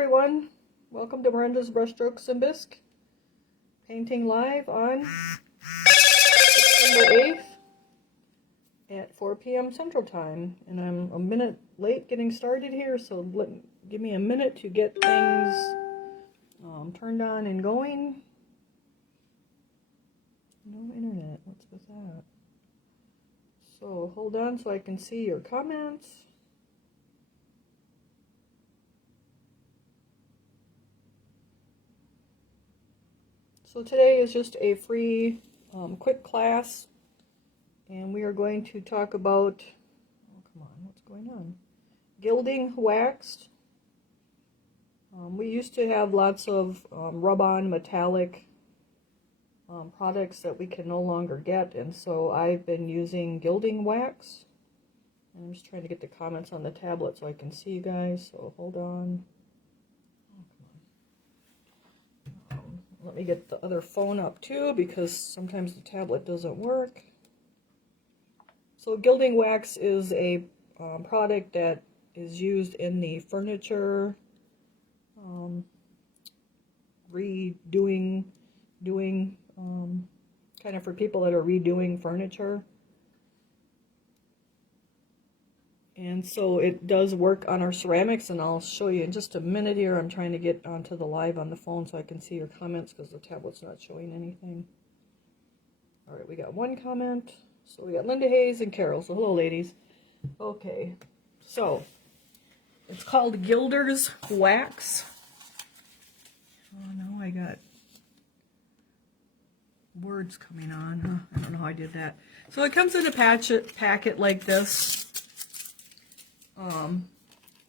everyone, welcome to Miranda's Brushstrokes and Bisque, painting live on September 8th at 4 p.m. Central Time, and I'm a minute late getting started here, so give me a minute to get things turned on and going. No internet, what's with that? So hold on so I can see your comments. So today is just a free, quick class, and we are going to talk about, oh come on, what's going on? Gilding waxed. We used to have lots of rub-on metallic products that we can no longer get, and so I've been using gilding wax. And I'm just trying to get the comments on the tablet so I can see you guys, so hold on. Let me get the other phone up too, because sometimes the tablet doesn't work. So gilding wax is a product that is used in the furniture kind of for people that are redoing furniture. And so it does work on our ceramics, and I'll show you in just a minute here. I'm trying to get onto the live on the phone so I can see your comments because the tablet's not showing anything. All right, we got one comment. So we got Linda Hayes and Carol. So hello, ladies. Okay, so it's called Gilder's wax. Oh no, I got words coming on. Huh? I don't know how I did that. So it comes in a packet like this.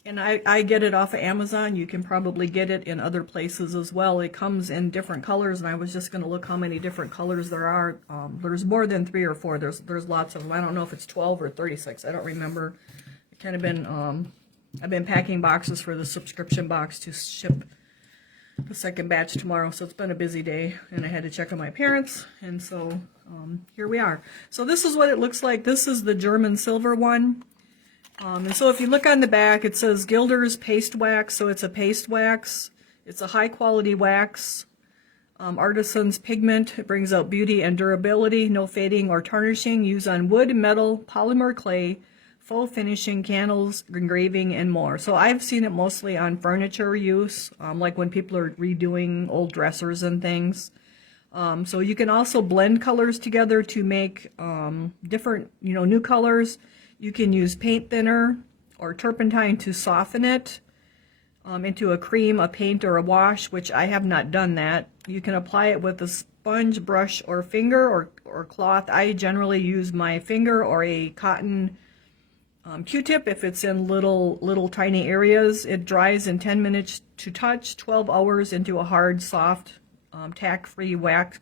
And I get it off of Amazon. You can probably get it in other places as well. It comes in different colors, and I was just going to look how many different colors there are. There's more than 3 or 4. There's lots of them. I don't know if it's 12 or 36. I don't remember. It kind of been I've been packing boxes for the subscription box to ship the second batch tomorrow, so it's been a busy day, and I had to check on my parents, and so here we are. So this is what it looks like. This is the German silver one. And so if you look on the back, it says Gilder's paste wax. So it's a paste wax. It's a high quality wax. Artisan's pigment. It brings out beauty and durability. No fading or tarnishing. Used on wood, metal, polymer clay, faux finishing, candles, engraving, and more. So I've seen it mostly on furniture use, like when people are redoing old dressers and things. So you can also blend colors together to make different, new colors. You can use paint thinner or turpentine to soften it into a cream, a paint, or a wash, which I have not done that. You can apply it with a sponge, brush, or finger, or cloth. I generally use my finger or a cotton Q-tip if it's in little tiny areas. It dries in 10 minutes to touch, 12 hours into a hard, soft, tack-free wax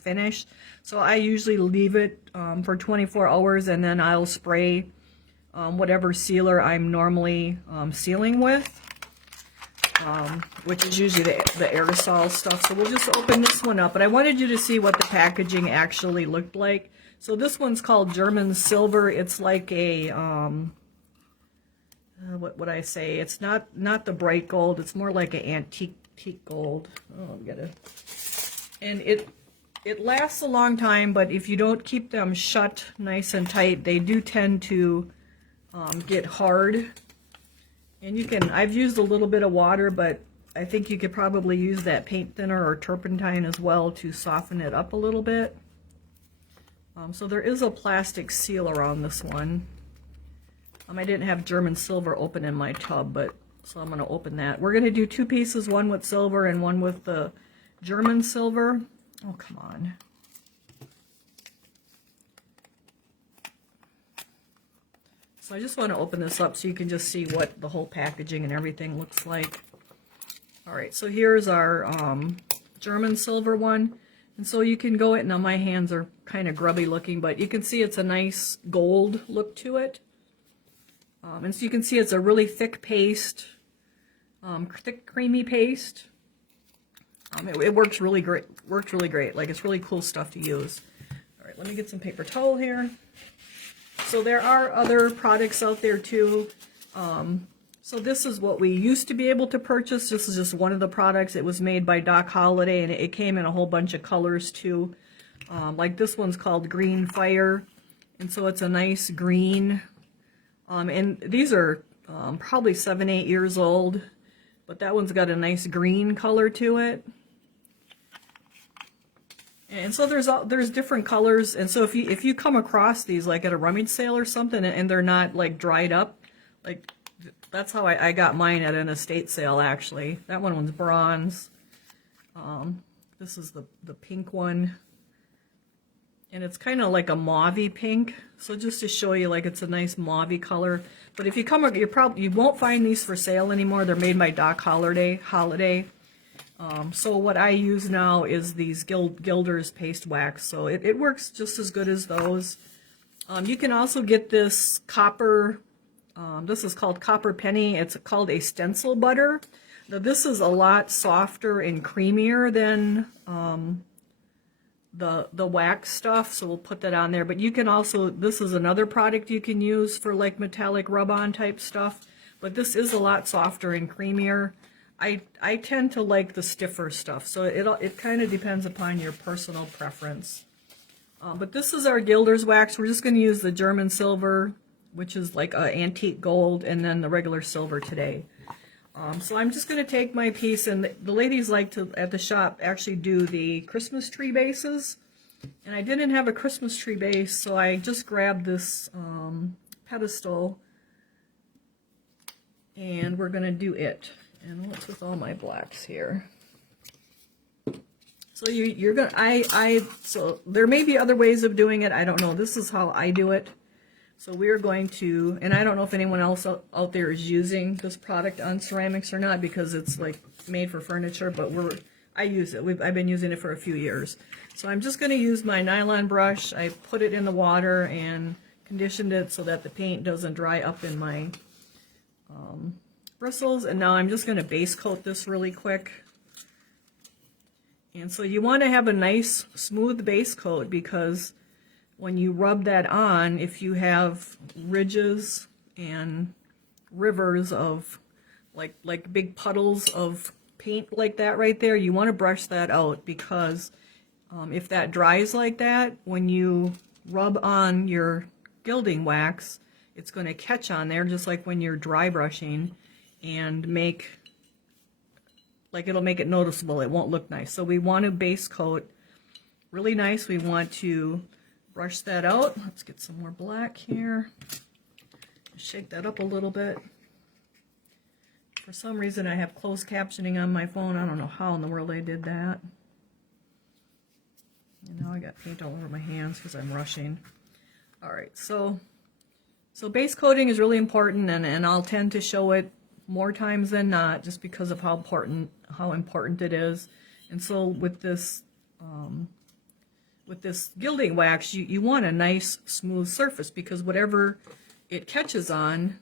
finish. So I usually leave it for 24 hours, and then I'll spray whatever sealer I'm normally sealing with, which is usually the aerosol stuff. So we'll just open this one up, but I wanted you to see what the packaging actually looked like. So this one's called German silver. It's like a what would I say? It's not the bright gold. It's more like an antique gold. Oh, I gotta. And it lasts a long time, but if you don't keep them shut nice and tight, they do tend to get hard. And I've used a little bit of water, but I think you could probably use that paint thinner or turpentine as well to soften it up a little bit. So there is a plastic seal around this one. I didn't have German silver open in my tub, so I'm going to open that. We're going to do 2 pieces, one with silver and one with the German silver. Oh, come on. So I just want to open this up so you can just see what the whole packaging and everything looks like. All right, so here's our German silver one. And so you can go it, now my hands are kind of grubby looking, but you can see it's a nice gold look to it. And so you can see it's a really thick paste, thick creamy paste. It works really great. Like, it's really cool stuff to use. All right, let me get some paper towel here. So there are other products out there too. So this is what we used to be able to purchase. This is just one of the products. It was made by Doc Holliday, and it came in a whole bunch of colors too. Like this one's called Green Fire, and so it's a nice green. And these are probably 7-8 years old, but that one's got a nice green color to it. And so there's different colors, and so if you come across these like at a rummage sale or something, and they're not like dried up, like that's how I got mine at an estate sale actually. That one's bronze. This is the pink one, and it's kind of like a mauvey pink. So just to show you, like it's a nice mauvey color. But if you come, you won't find these for sale anymore. They're made by Doc Holliday. So what I use now is these Gilder's paste wax. So it works just as good as those. You can also get this copper, this is called Copper Penny. It's called a stencil butter. Now this is a lot softer and creamier than the wax stuff, so we'll put that on there. But you can also, this is another product you can use for like metallic rub-on type stuff. But this is a lot softer and creamier. I tend to like the stiffer stuff, so it kind of depends upon your personal preference. But this is our Gilder's wax. We're just going to use the German silver, which is like antique gold, and then the regular silver today. So I'm just going to take my piece, and the ladies like to, at the shop, actually do the Christmas tree bases. And I didn't have a Christmas tree base, so I just grabbed this pedestal, and we're going to do it. And what's with all my blacks here? So you're gonna, so there may be other ways of doing it. I don't know. This is how I do it. So we're going to, and I don't know if anyone else out there is using this product on ceramics or not, because it's like made for furniture, but I use it. I've been using it for a few years. So I'm just going to use my nylon brush. I put it in the water and conditioned it so that the paint doesn't dry up in my bristles, and now I'm just going to base coat this really quick. And so you want to have a nice smooth base coat, because when you rub that on, if you have ridges and rivers of like big puddles of paint like that right there, you want to brush that out, because if that dries like that, when you rub on your gilding wax, it's going to catch on there just like when you're dry brushing, and it'll make it noticeable. It won't look nice. So we want to base coat really nice. We want to brush that out. Let's get some more black here. Shake that up a little bit. For some reason I have closed captioning on my phone. I don't know how in the world I did that. And now I got paint all over my hands because I'm rushing. Alright, so base coating is really important, and I'll tend to show it more times than not, just because of how important it is. And so with this gilding wax, you want a nice smooth surface, because whatever it catches on,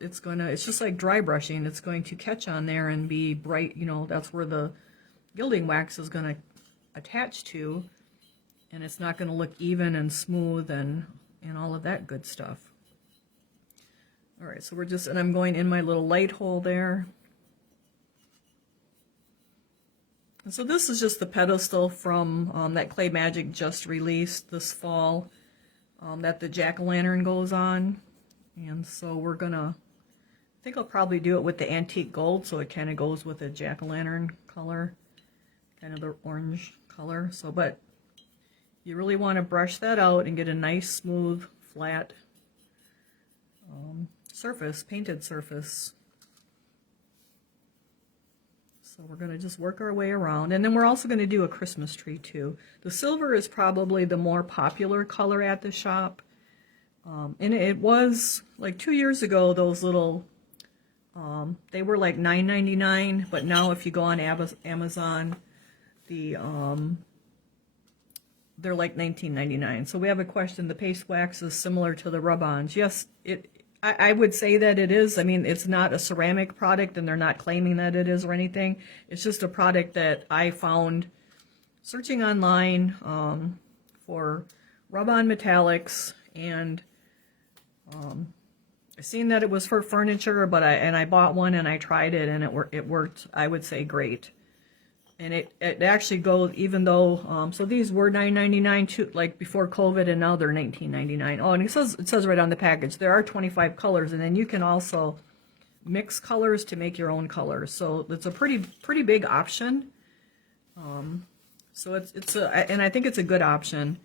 it's just like dry brushing. It's going to catch on there and be bright. You know, that's where the gilding wax is going to attach to, and it's not going to look even and smooth and all of that good stuff. Alright, so and I'm going in my little light hole there. And so this is just the pedestal from that Clay Magic just released this fall, that the jack-o'-lantern goes on. And so we're gonna, I think I'll probably do it with the antique gold, so it kind of goes with the jack-o'-lantern color, kind of the orange color. So, but you really want to brush that out and get a nice, smooth, flat surface, painted surface. So we're going to just work our way around, and then we're also going to do a Christmas tree too. The silver is probably the more popular color at the shop, and it was like 2 years ago. Those little, they were like $9.99, but now if you go on Amazon, they're like $19.99. So we have a question. The paste wax is similar to the rub-ons. Yes, I would say that it is. I mean, it's not a ceramic product, and they're not claiming that it is or anything. It's just a product that I found searching online for rub-on metallics, and I seen that it was for furniture, but I bought one and I tried it, and it worked, I would say, great. And it actually goes, even though so these were $9.99 too, like before COVID, and now they're $19.99. Oh, and it says right on the package there are 25 colors, and then you can also mix colors to make your own colors. So it's a pretty big option. So and I think it's a good option.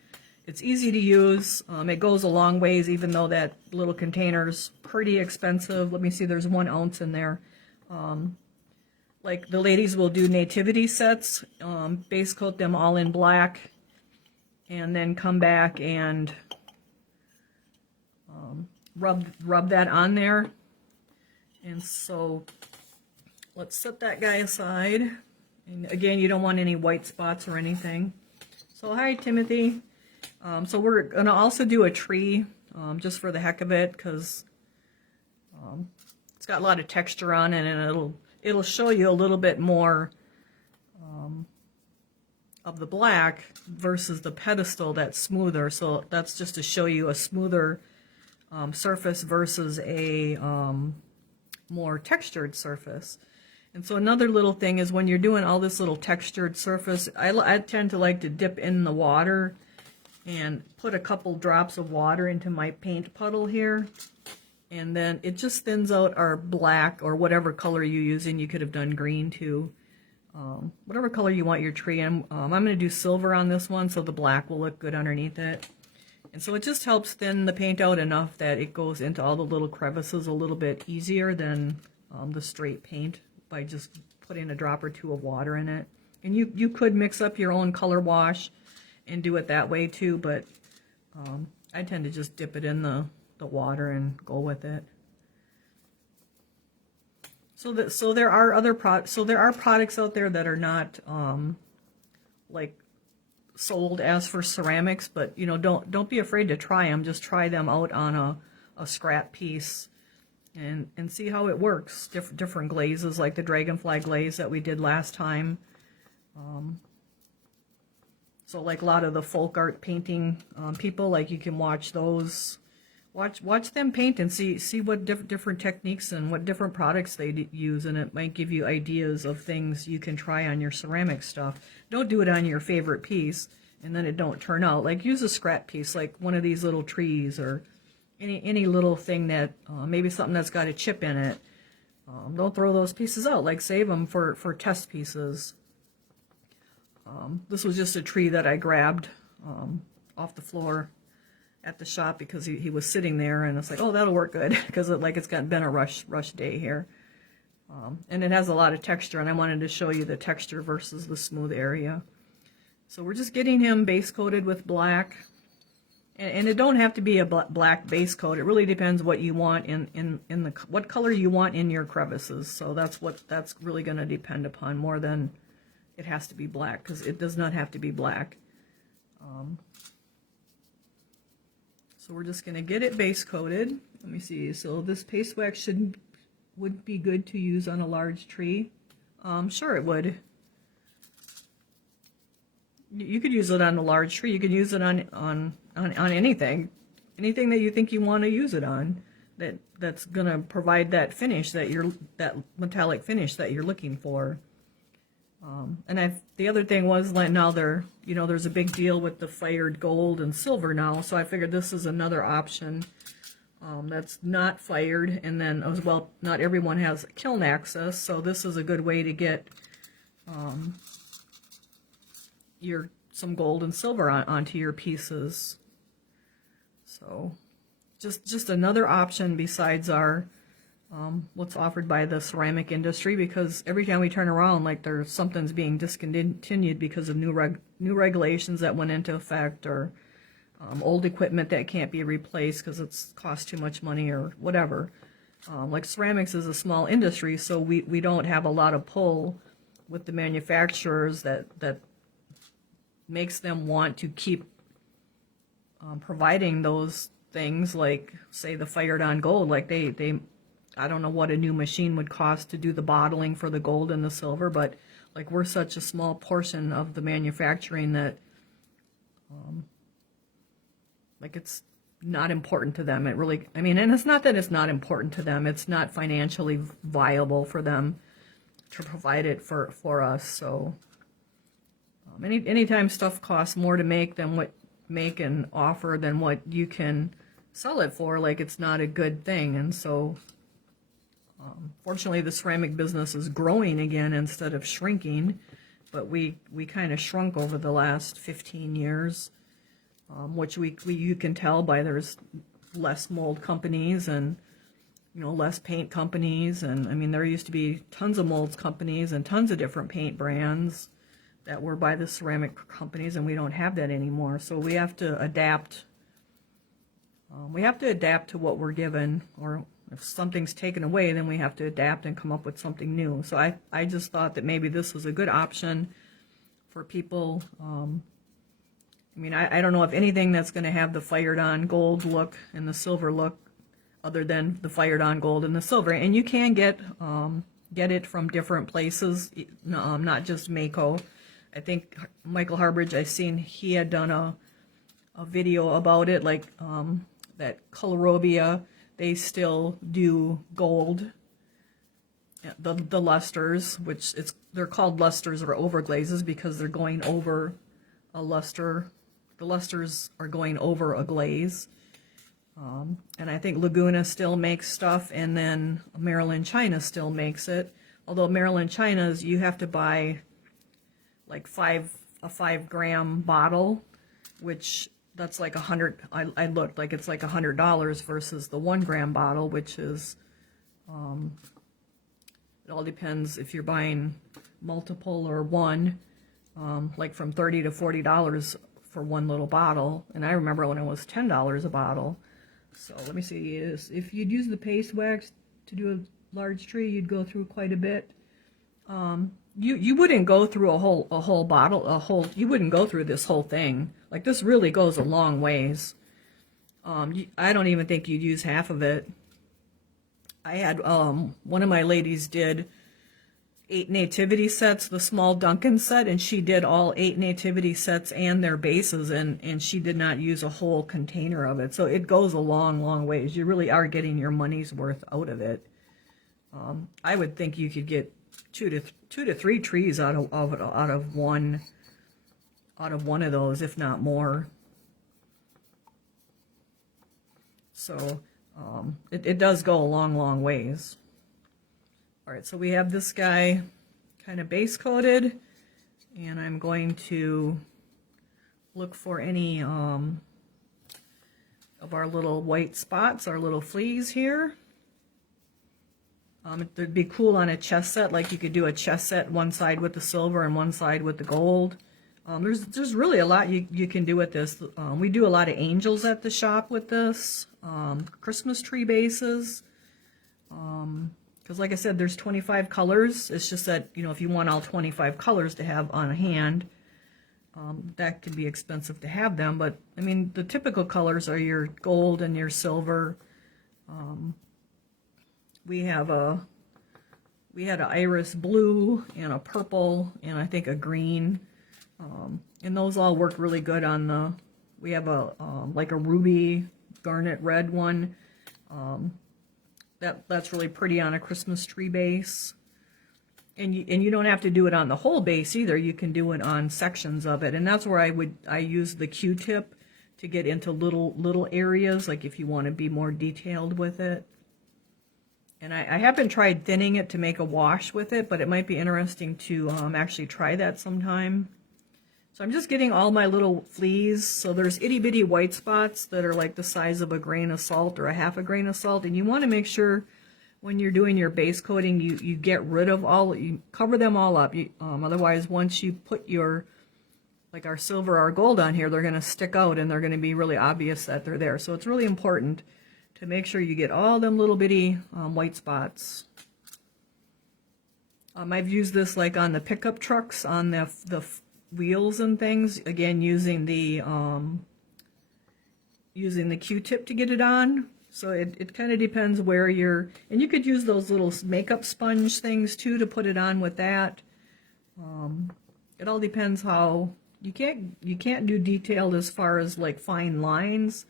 It's easy to use. It goes a long ways, even though that little container's pretty expensive. Let me see, there's 1 ounce in there. Like the ladies will do nativity sets, base coat them all in black, and then come back and rub that on there. And so let's set that guy aside. And again, you don't want any white spots or anything. So hi, Timothy. So we're going to also do a tree, just for the heck of it, because it's got a lot of texture on it, and it'll show you a little bit more of the black versus the pedestal that's smoother. So that's just to show you a smoother surface versus a more textured surface. And so another little thing is when you're doing all this little textured surface, I tend to like to dip in the water and put a couple drops of water into my paint puddle here, and then it just thins out our black or whatever color you're using. You could have done green too, whatever color you want your tree in. I'm going to do silver on this one so the black will look good underneath it. And so it just helps thin the paint out enough that it goes into all the little crevices a little bit easier than the straight paint, by just putting a drop or two of water in it. And you could mix up your own color wash and do it that way too, but I tend to just dip it in the water and go with it. So there are products out there that are not like sold as for ceramics, but you know, don't be afraid to try them. Just try them out on a scrap piece and see how it works. Different glazes, like the dragonfly glaze that we did last time. So like a lot of the folk art painting people, like you can watch those, watch them paint and see what different techniques and what different products they use, and it might give you ideas of things you can try on your ceramic stuff. Don't do it on your favorite piece and then it don't turn out. Like use a scrap piece, like one of these little trees or any little thing that maybe something that's got a chip in it. Don't throw those pieces out. Like save them for test pieces. This was just a tree that I grabbed off the floor at the shop because he was sitting there, and it's like, oh, that'll work good because it's been a rush day here. And it has a lot of texture, and I wanted to show you the texture versus the smooth area. So we're just getting him base coated with black, and it don't have to be a black base coat. It really depends what you want what color you want in your crevices. So that's really going to depend upon more than it has to be black, because it does not have to be black. So we're just going to get it base coated. Let me see. So this paste wax would be good to use on a large tree. Sure, it would. You could use it on a large tree. You could use it on anything that you think you want to use it on. That's going to provide that finish that metallic finish that you're looking for. And the other thing was, now there's a big deal with the fired gold and silver now, so I figured this is another option that's not fired, and then as well, not everyone has kiln access, so this is a good way to get some gold and silver onto your pieces. So just another option besides our what's offered by the ceramic industry, because every time we turn around, like something's being discontinued because of new regulations that went into effect, or old equipment that can't be replaced because it's cost too much money or whatever. Like ceramics is a small industry, so we don't have a lot of pull with the manufacturers that makes them want to keep providing those things, like say the fired on gold. Like they I don't know what a new machine would cost to do the bottling for the gold and the silver, but like we're such a small portion of the manufacturing that like it's not important to them. It really, I mean, and it's not that it's not important to them. It's not financially viable for them to provide it for us. So anytime stuff costs more to make than what make and offer than what you can sell it for, like, it's not a good thing. And so fortunately the ceramic business is growing again instead of shrinking, but we kind of shrunk over the last 15 years, which you can tell by there's less mold companies and, you know, less paint companies. And I mean, there used to be tons of molds companies and tons of different paint brands that were by the ceramic companies, and we don't have that anymore. So we have to adapt. We have to adapt to what we're given, or if something's taken away, then we have to adapt and come up with something new. So I just thought that maybe this was a good option for people. I mean, I don't know if anything that's going to have the fired on gold look and the silver look other than the fired on gold and the silver. And you can get it from different places, not just Mako. I think Michael Harbridge, I seen he had done a video about it, like that Colorobia, they still do gold, the lusters, which they're called lusters or overglazes because they're going over a luster. The lusters are going over a glaze. And I think Laguna still makes stuff, and then Maryland China still makes it. Although Maryland China's, you have to buy like a 5-gram bottle, which that's like $100. I looked like it's like $100 versus the 1-gram bottle, which is it all depends if you're buying multiple or one, like from $30 to $40 for one little bottle. And I remember when it was $10 a bottle. So let me see, if you'd use the paste wax to do a large tree, you'd go through quite a bit. You wouldn't go through a whole bottle, you wouldn't go through this whole thing. Like, this really goes a long ways. I don't even think you'd use half of it. I had, one of my ladies did 8 nativity sets, the small Duncan set, and she did all 8 nativity sets and their bases, and she did not use a whole container of it. So it goes a long ways. You really are getting your money's worth out of it. I would think you could get two to three trees out of one of those, if not more. So it does go a long ways. All right, so we have this guy kind of base coated, and I'm going to look for any of our little white spots, our little fleas here. It'd be cool on a chest set, like you could do a chest set one side with the silver and one side with the gold. There's really a lot you can do with this. We do a lot of angels at the shop with this, Christmas tree bases. Because like I said, there's 25 colors. It's just that, you know, if you want all 25 colors to have on hand, that could be expensive to have them. But I mean, the typical colors are your gold and your silver. We had an iris blue and a purple and I think a green, and those all work really good on the. We have a like a ruby garnet red one. That's really pretty on a Christmas tree base. And you don't have to do it on the whole base either. You can do it on sections of it. And that's where I use the Q-tip to get into little areas, like if you want to be more detailed with it. And I haven't tried thinning it to make a wash with it, but it might be interesting to actually try that sometime. So I'm just getting all my little fleas. So there's itty bitty white spots that are like the size of a grain of salt or a half a grain of salt. And you want to make sure when you're doing your base coating, you get rid of you cover them all up. Otherwise, once you put your, like our silver, our gold on here, they're going to stick out and they're going to be really obvious that they're there. So it's really important to make sure you get all them little bitty white spots. I've used this like on the pickup trucks, on the wheels and things, again using the Q-tip to get it on. So it kind of depends where you're, and you could use those little makeup sponge things too to put it on with that. It all depends how you can't do detailed as far as like fine lines,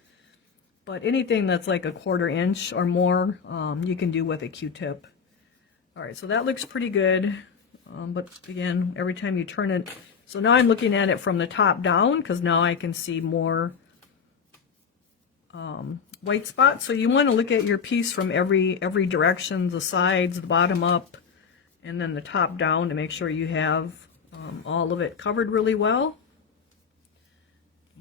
But anything that's like a 1/4 inch or more, you can do with a Q-tip. All right, so that looks pretty good. But again, every time you turn it, so now I'm looking at it from the top down because now I can see more white spots. So you want to look at your piece from every direction, the sides, the bottom up, and then the top down to make sure you have all of it covered really well.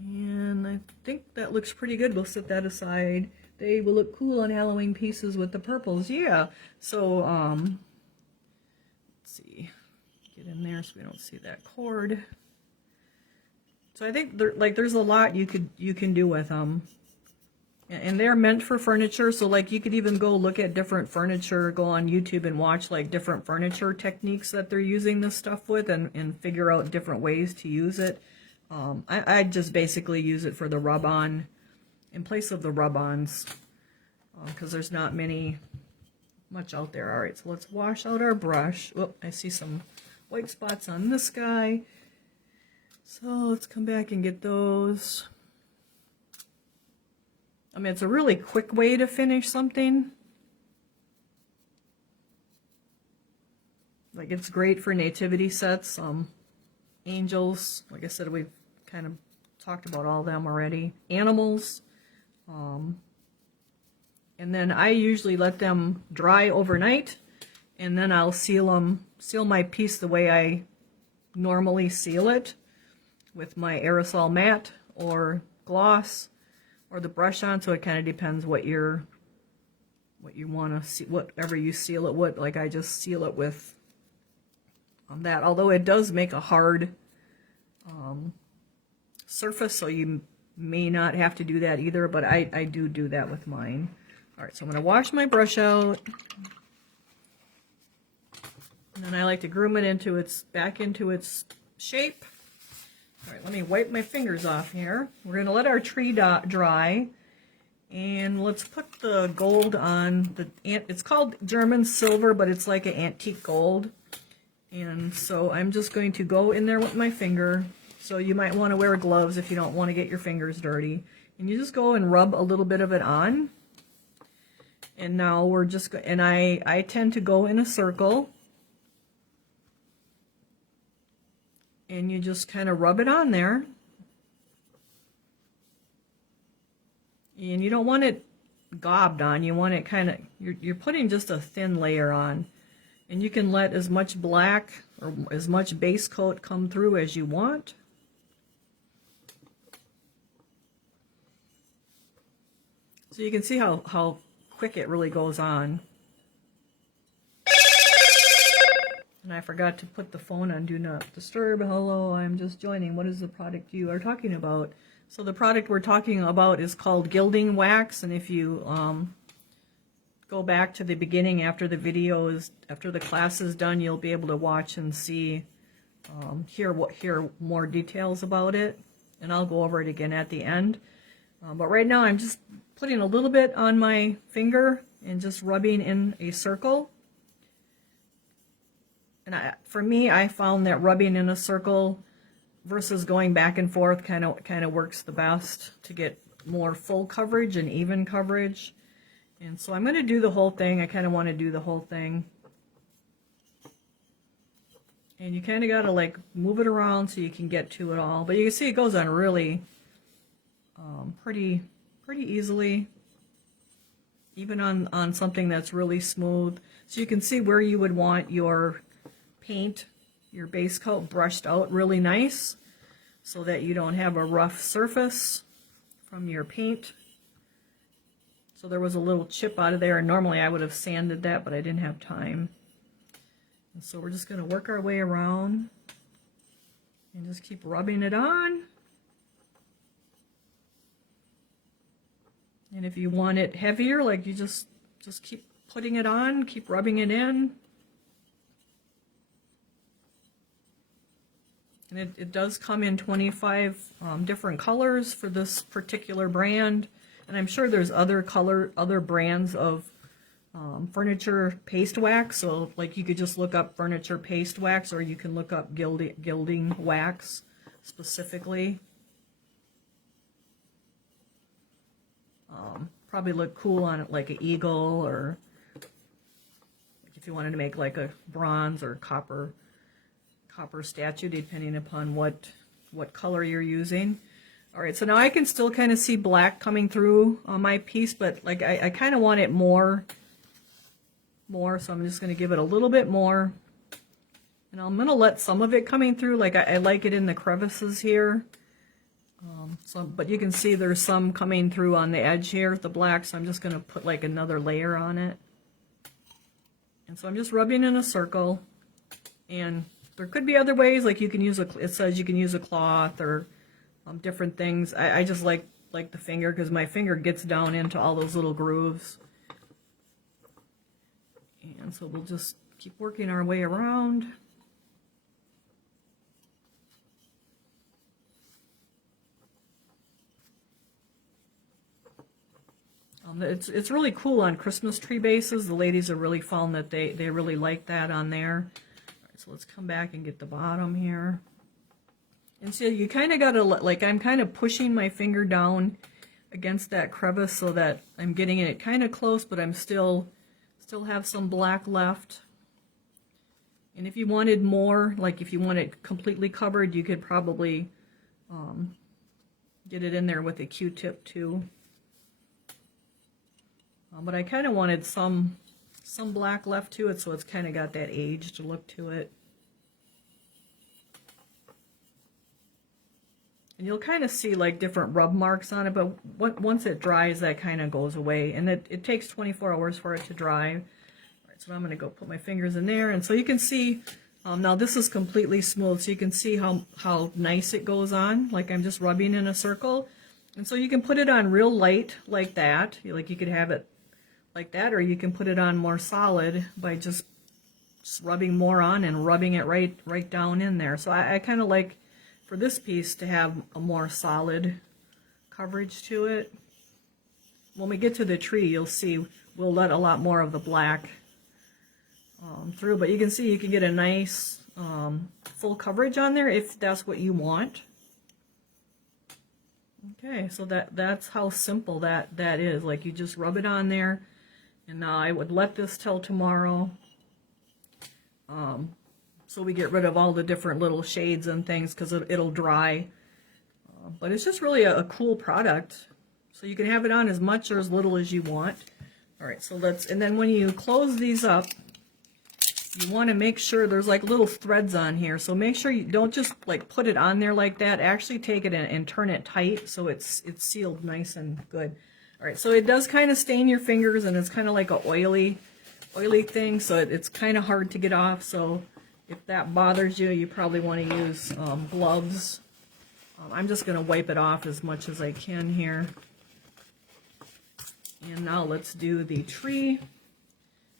And I think that looks pretty good. We'll set that aside. They will look cool on Halloween pieces with the purples. Yeah. So let's see. Get in there so we don't see that cord. So I think there's a lot you can do with them. And they're meant for furniture, so like you could even go look at different furniture, go on YouTube and watch like different furniture techniques that they're using this stuff with and figure out different ways to use it. I just basically use it for the rub-on in place of the rub-ons because there's not much out there. All right, so let's wash out our brush. Oh, I see some white spots on this guy. So let's come back and get those. I mean, it's a really quick way to finish something. Like, it's great for nativity sets, angels. Like I said, we've kind of talked about all of them already. Animals. And then I usually let them dry overnight, and then I'll seal my piece the way I normally seal it with my aerosol matte or gloss or the brush on, so it kind of depends what you want to see, whatever you seal it with. Like I just seal it with that, although it does make a hard surface, so you may not have to do that either, but I do that with mine. All right, so I'm going to wash my brush out, and then I like to groom it back into its shape. All right, let me wipe my fingers off here. We're going to let our tree dry, and let's put the gold on. It's called German silver, but it's like an antique gold. And so I'm just going to go in there with my finger. So you might want to wear gloves if you don't want to get your fingers dirty. And you just go and rub a little bit of it on. And now we're just, and I tend to go in a circle. And you just kind of rub it on there. And you don't want it gobbed on. You want it kind of, you're putting just a thin layer on. And you can let as much black or as much base coat come through as you want. So you can see how quick it really goes on. And I forgot to put the phone on Do Not Disturb. Hello, I'm just joining. What is the product you are talking about? So the product we're talking about is called Gilding Wax. And if you go back to the beginning after the class is done, you'll be able to watch and see, hear more details about it. And I'll go over it again at the end. But right now I'm just putting a little bit on my finger and just rubbing in a circle. And for me, I found that rubbing in a circle versus going back and forth kind of works the best to get more full coverage and even coverage. And so I'm going to do the whole thing. I kind of want to do the whole thing. And you kind of got to like move it around so you can get to it all. But you can see it goes on really pretty easily, even on something that's really smooth. So you can see where you would want your paint, your base coat brushed out really nice so that you don't have a rough surface from your paint. So there was a little chip out of there, and normally I would have sanded that, but I didn't have time. And so we're just going to work our way around and just keep rubbing it on. And if you want it heavier, like you just keep putting it on, keep rubbing it in. And it does come in 25 different colors for this particular brand. And I'm sure there's other brands of furniture paste wax. So like you could just look up furniture paste wax, or you can look up gilding wax specifically. Probably look cool on it like an eagle, or if you wanted to make like a bronze or copper statue, depending upon what color you're using. All right, so now I can still kind of see black coming through on my piece, but like I kind of want it more, so I'm just going to give it a little bit more. And I'm going to let some of it coming through, like I like it in the crevices here. But you can see there's some coming through on the edge here, the black, so I'm just going to put like another layer on it. And so I'm just rubbing in a circle, and there could be other ways, like you can use it says you can use a cloth or different things. I just like the finger, because my finger gets down into all those little grooves. And so we'll just keep working our way around. It's really cool on Christmas tree bases. The ladies have really found that they really like that on there. All right, so let's come back and get the bottom here. And so you kind of got to, like, I'm kind of pushing my finger down against that crevice so that I'm getting it kind of close, but I'm still have some black left. And if you wanted more, like if you want it completely covered, you could probably get it in there with a Q-tip too. But I kind of wanted some black left to it, so it's kind of got that aged look to it. And you'll kind of see like different rub marks on it, but once it dries, that kind of goes away. And it takes 24 hours for it to dry. All right, so I'm going to go put my fingers in there. And so you can see, now this is completely smooth, so you can see how nice it goes on. Like I'm just rubbing in a circle. And so you can put it on real light like that. Like you could have it like that, or you can put it on more solid by just rubbing more on and rubbing it right down in there. So I kind of like, for this piece, to have a more solid coverage to it. When we get to the tree, you'll see we'll let a lot more of the black through, but you can see you can get a nice full coverage on there if that's what you want. Okay, so that's how simple that is. Like you just rub it on there, and now I would let this till tomorrow. So we get rid of all the different little shades and things, because it'll dry. But it's just really a cool product. So you can have it on as much or as little as you want. All right, so and then when you close these up, you want to make sure there's like little threads on here. So make sure you don't just like put it on there like that. Actually take it and turn it tight so it's sealed nice and good. All right, so it does kind of stain your fingers, and it's kind of like a oily thing, so it's kind of hard to get off. So if that bothers you, you probably want to use gloves. I'm just going to wipe it off as much as I can here. And now let's do the tree.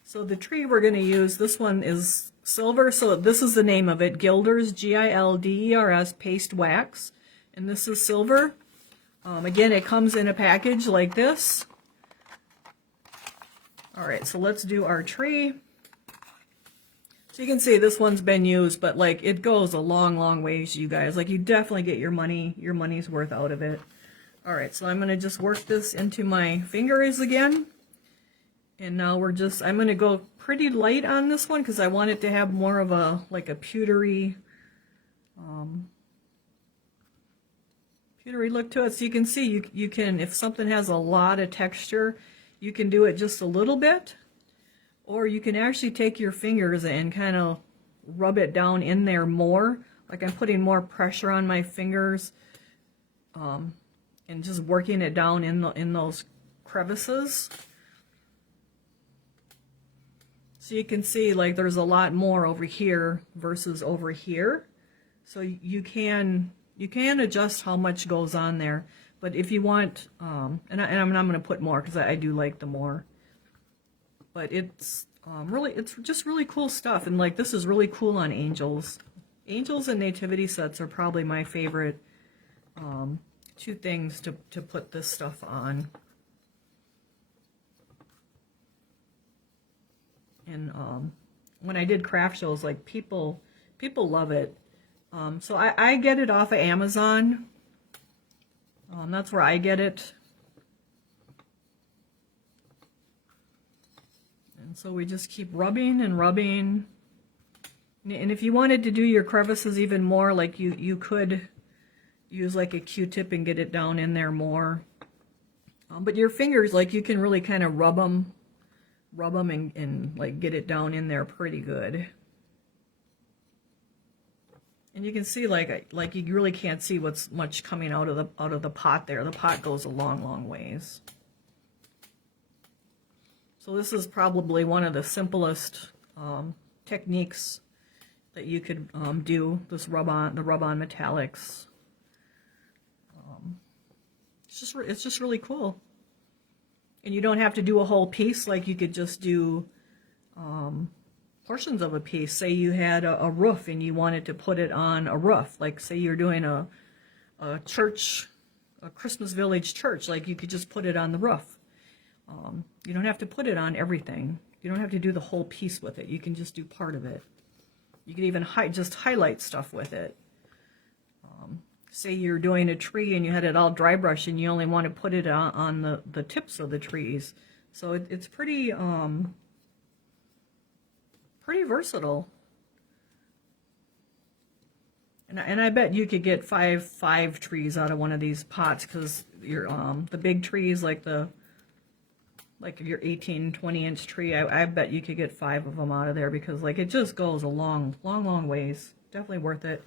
So the tree we're going to use, this one is silver. So this is the name of it, Gilder's, Gilders paste wax. And this is silver. Again, it comes in a package like this. All right, so let's do our tree. So you can see this one's been used, but like it goes a long ways, you guys. Like you definitely get your money's worth out of it. All right, so I'm going to just work this into my fingers again. And now I'm going to go pretty light on this one because I want it to have more of a, like a pewtery look to it. So you can see, you can, if something has a lot of texture, you can do it just a little bit. Or you can actually take your fingers and kind of rub it down in there more. Like I'm putting more pressure on my fingers and just working it down in those crevices. So you can see like there's a lot more over here versus over here. So you can adjust how much goes on there. But if you want, and I'm going to put more because I do like the more. But it's just really cool stuff, and like this is really cool on angels. Angels and nativity sets are probably my favorite two things to put this stuff on. And when I did craft shows, like people love it. So I get it off of Amazon. That's where I get it. And so we just keep rubbing and rubbing. And if you wanted to do your crevices even more, like you could use like a Q-tip and get it down in there more. But your fingers, like, you can really kind of rub them and like get it down in there pretty good. And you can see like you really can't see what's much coming out of the pot there. The pot goes a long ways. So this is probably one of the simplest techniques that you could do, this the rub-on metallics. It's just really cool. And you don't have to do a whole piece, like you could just do portions of a piece. Say you had a roof and you wanted to put it on a roof, like say you're doing a church, a Christmas village church, like you could just put it on the roof. You don't have to put it on everything. You don't have to do the whole piece with it. You can just do part of it. You can even just highlight stuff with it. Say you're doing a tree and you had it all dry brush and you only want to put it on the tips of the trees. So it's pretty pretty versatile. And I bet you could get five trees out of one of these pots, because your the big trees, like your 18-20 inch tree, I bet you could get 5 of them out of there, because like it just goes a long ways. Definitely worth it.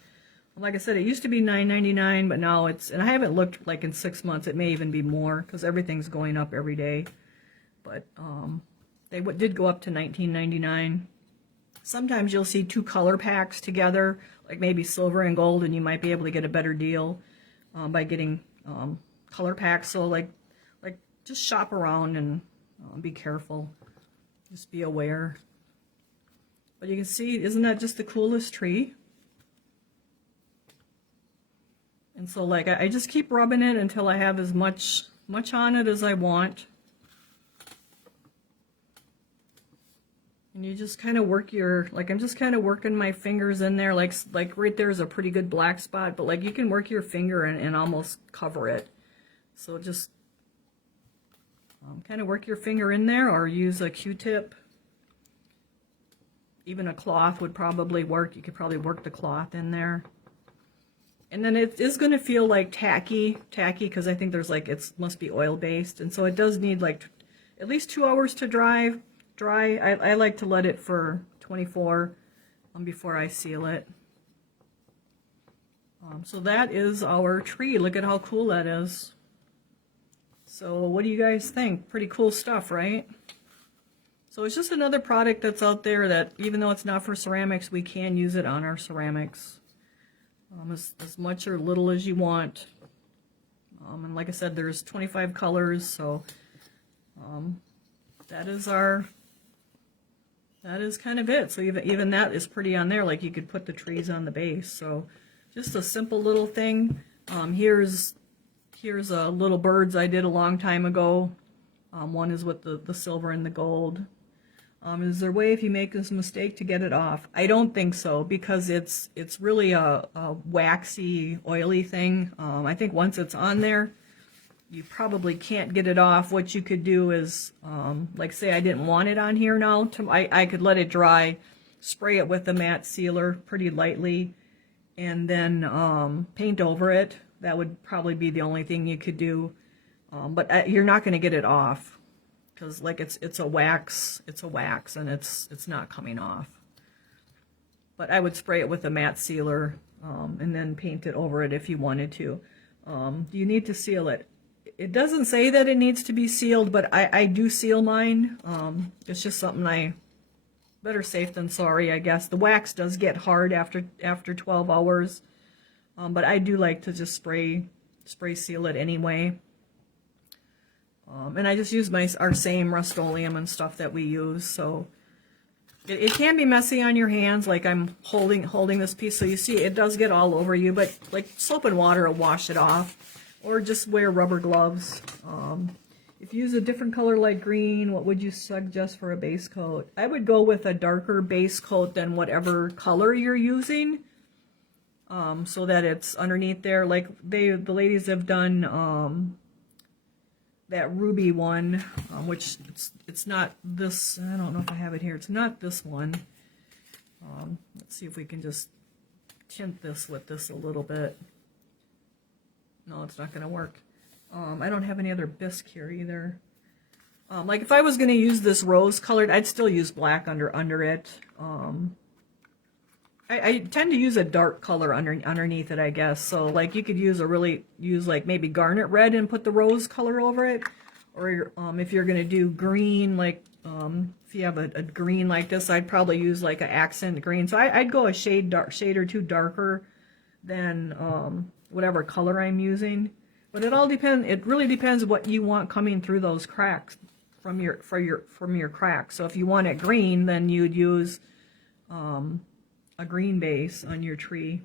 Like I said, it used to be $9.99, but now it's, and I haven't looked, like in 6 months, it may even be more, because everything's going up every day. But they did go up to $19.99. Sometimes you'll see 2 color packs together, like maybe silver and gold, and you might be able to get a better deal by getting color packs. So like just shop around and be careful. Just be aware. But you can see, isn't that just the coolest tree? And so like I just keep rubbing it until I have as much on it as I want. And you just kind of work your, like I'm just kind of working my fingers in there, like right there is a pretty good black spot, but like you can work your finger and almost cover it. So just kind of work your finger in there, or use a Q-tip. Even a cloth would probably work. You could probably work the cloth in there. And then it is going to feel like tacky, because I think there's like, it must be oil based, and so it does need like at least 2 hours to dry. I like to let it for 24 before I seal it. So that is our tree. Look at how cool that is. So what do you guys think? Pretty cool stuff, right? So it's just another product that's out there that, even though it's not for ceramics, we can use it on our ceramics. As much or little as you want. And like I said, there's 25 colors, so that is kind of it. So even that is pretty on there, like you could put the trees on the base. So just a simple little thing. Here's little birds I did a long time ago. One is with the silver and the gold. Is there a way, if you make this mistake, to get it off? I don't think so, because it's really a waxy, oily thing. I think once it's on there, you probably can't get it off. What you could do is, like say I didn't want it on here now, I could let it dry, spray it with a matte sealer pretty lightly, and then paint over it. That would probably be the only thing you could do. But you're not going to get it off, because like it's a wax, and it's not coming off. But I would spray it with a matte sealer and then paint it over it if you wanted to. Do you need to seal it? It doesn't say that it needs to be sealed, but I do seal mine. It's just something better safe than sorry, I guess. The wax does get hard after 12 hours, but I do like to just spray seal it anyway. And I just use our same Rust-Oleum and stuff that we use, so it can be messy on your hands. Like I'm holding this piece, so you see it does get all over you, but like soap and water will wash it off, or just wear rubber gloves. If you use a different color like green, what would you suggest for a base coat? I would go with a darker base coat than whatever color you're using, so that it's underneath there. Like the ladies have done that ruby one, which it's not this. I don't know if I have it here. It's not this one. Let's see if we can just tint this with this a little bit. No, it's not going to work. I don't have any other bisque here either. Like if I was going to use this rose colored, I'd still use black under it. I tend to use a dark color underneath it, I guess. So like you could use like maybe garnet red and put the rose color over it. Or if you're going to do green, like if you have a green like this, I'd probably use like an accent green. So I'd go a shade or two darker than whatever color I'm using. But it really depends what you want coming through those cracks from your cracks. So if you want it green, then you'd use a green base on your tree.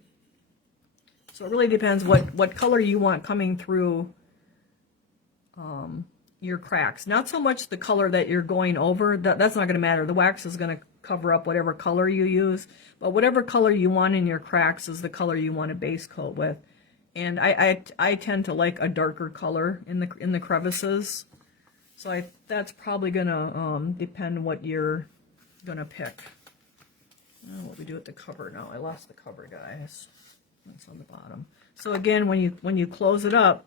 So it really depends what color you want coming through your cracks. Not so much the color that you're going over, that's not going to matter. The wax is going to cover up whatever color you use, but whatever color you want in your cracks is the color you want to base coat with. And I tend to like a darker color in the crevices, so that's probably going to depend what you're going to pick. What we do with the cover now. I lost the cover, guys. That's on the bottom. So again, when you close it up,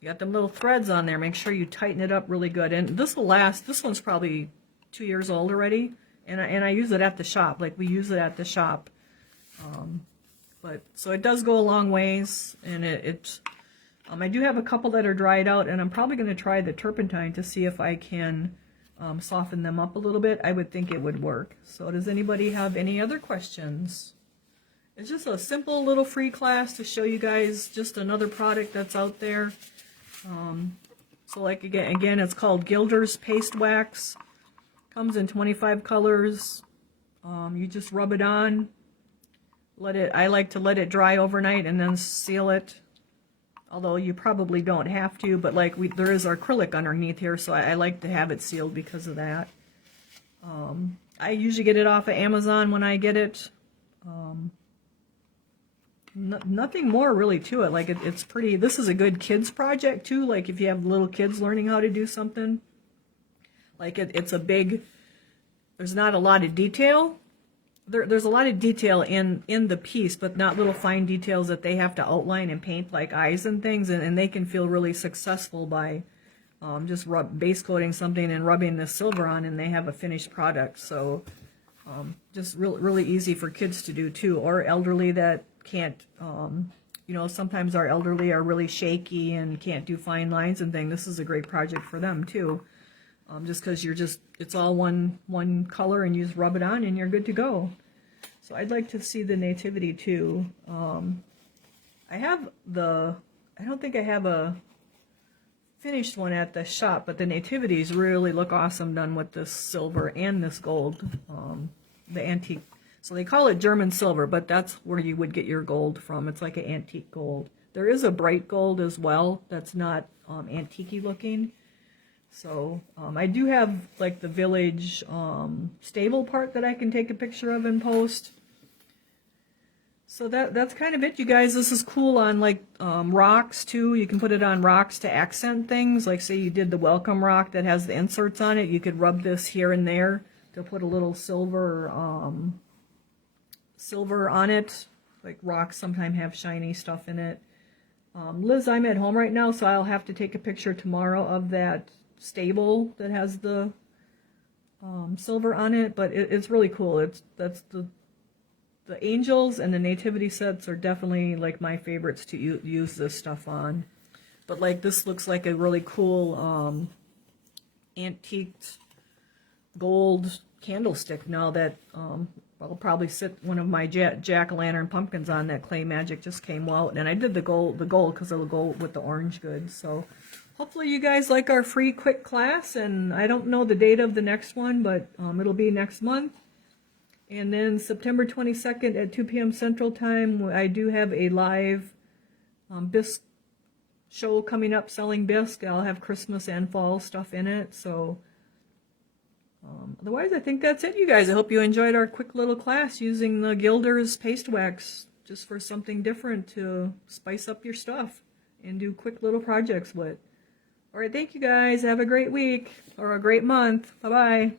you got them little threads on there. Make sure you tighten it up really good. And this will last. This one's probably 2 years old already, and I use it at the shop. Like we use it at the shop. But so it does go a long ways, and I do have a couple that are dried out, and I'm probably going to try the turpentine to see if I can soften them up a little bit. I would think it would work. So does anybody have any other questions? It's just a simple little free class to show you guys just another product that's out there. So like again, it's called Gilder's Paste Wax. Comes in 25 colors. You just rub it on. I like to let it dry overnight and then seal it. Although you probably don't have to, but like there is acrylic underneath here, so I like to have it sealed because of that. I usually get it off of Amazon when I get it. Nothing more really to it. Like it's pretty. This is a good kids project too. Like if you have little kids learning how to do something. Like it's a big. There's not a lot of detail. There's a lot of detail in the piece, but not little fine details that they have to outline and paint like eyes and things, and they can feel really successful by just base coating something and rubbing the silver on, and they have a finished product. So just really easy for kids to do too, or elderly that can't, sometimes our elderly are really shaky and can't do fine lines and things. This is a great project for them too. Just because it's all one color and you just rub it on and you're good to go. So I'd like to see the nativity too. I don't think I have a finished one at the shop, but the nativities really look awesome done with this silver and this gold, the antique. So they call it German silver, but that's where you would get your gold from. It's like an antique gold. There is a bright gold as well that's not antique-y looking. So I do have like the village stable part that I can take a picture of and post. So that's kind of it, you guys. This is cool on like rocks too. You can put it on rocks to accent things. Like say you did the welcome rock that has the inserts on it. You could rub this here and there to put a little silver on it. Like rocks sometimes have shiny stuff in it. Liz, I'm at home right now, so I'll have to take a picture tomorrow of that stable that has the silver on it, but it's really cool. That's the angels and the nativity sets are definitely like my favorites to use this stuff on. But like this looks like a really cool antiqued gold candlestick now that I'll probably sit one of my jack-o'-lantern pumpkins on that Clay Magic just came out, and I did the gold because of the gold with the orange goods. So hopefully you guys like our free quick class, and I don't know the date of the next one, but it'll be next month. And then September 22nd at 2 p.m. Central Time, I do have a live Bisque show coming up selling Bisque. I'll have Christmas and fall stuff in it. So otherwise, I think that's it, you guys. I hope you enjoyed our quick little class using the Gilder's Paste Wax just for something different to spice up your stuff and do quick little projects with. All right, thank you guys. Have a great week or a great month. Bye-bye.